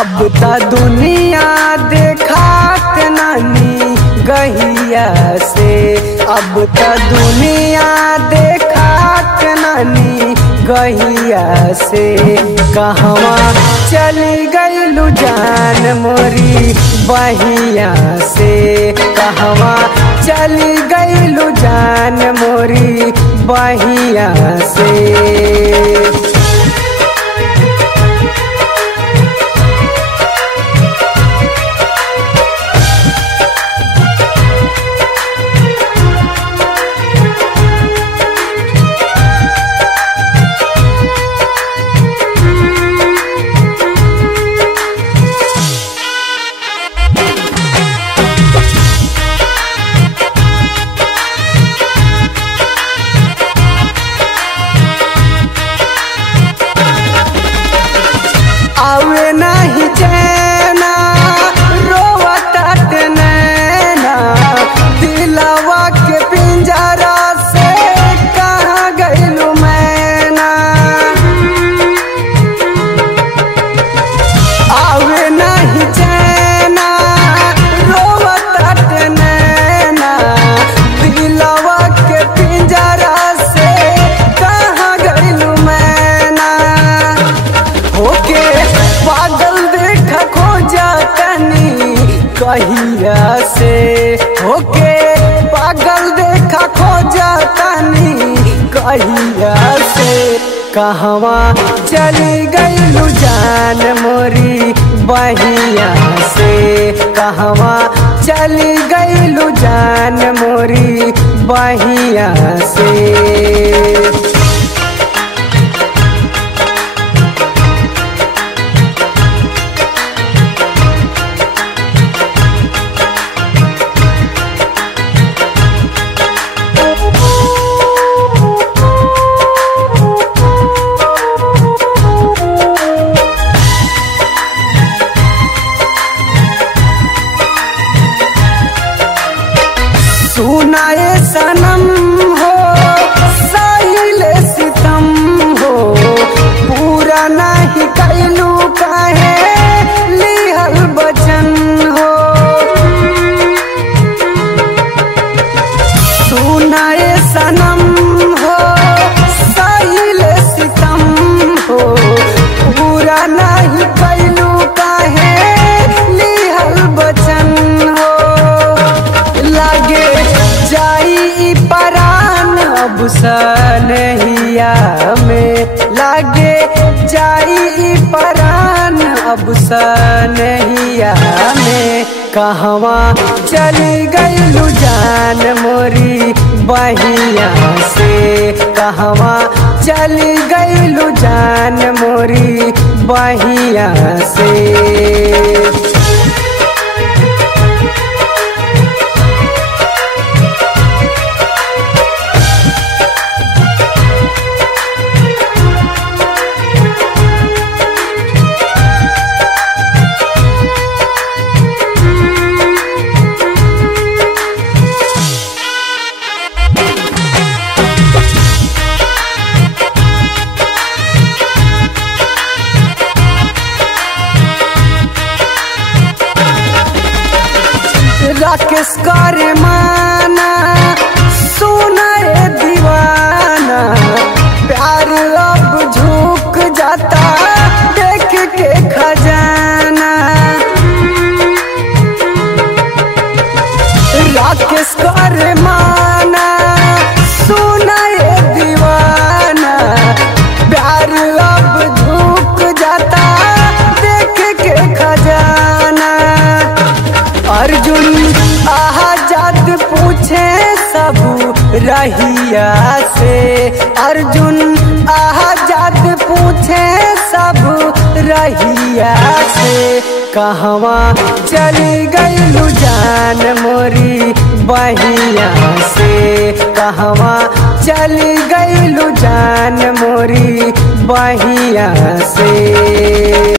अब त दुनिया देखात नानी गहिया से, अब त दुनिया देखात नानी गहिया से। कहवा चली गईलू जान मोरी बहिया से, कहवा चली गईलू जान मोरी बहिया से। आवे नहीं चैना रोवत नैना, दिलवा के पिंजरा से कहाँ गईलू मैना। आवे नहीं चैना रोवत नैना, दिलवा के पिंजरा से कहाँ गईलू मैना। होके पागल देखा खोजा तनी कहिया से, होके पागल देखा खोजा तनी कहिया से। कहवा चली गईलू जान मोरी बहिया से, कहवा चली गईलू जान मोरी बहिया से। सुनाए सनम हो साहिल सितम हो, पूरा नहीं कैलू काहे लिहल बचन हो। सुनाए सनम हो साहिल सितम हो, पूरा नहीं कैलू काहे लिहल बचन हो। लागे जाई परान अब सनहिया में, लागे जाई परान अब सनहिया में। कहवा चली गईलू जान मोरी बहिया से, कहवा चली गईलू जान मोरी बहिया से। राकेश करे माना सुनाए दीवाना, प्यार अब झुक जाता देख के खजाना। राकेश करे माना सुनाए दीवाना, प्यार अब झुक जाता देख के खजाना। अर्जुन आजाद पूछे सब रहिया से, अर्जुन आजाद पूछे सब रहिया से। कहवा चली गईलू जान मोरी बहिया से, कहवा चली गईलू जान मोरी बहिया से।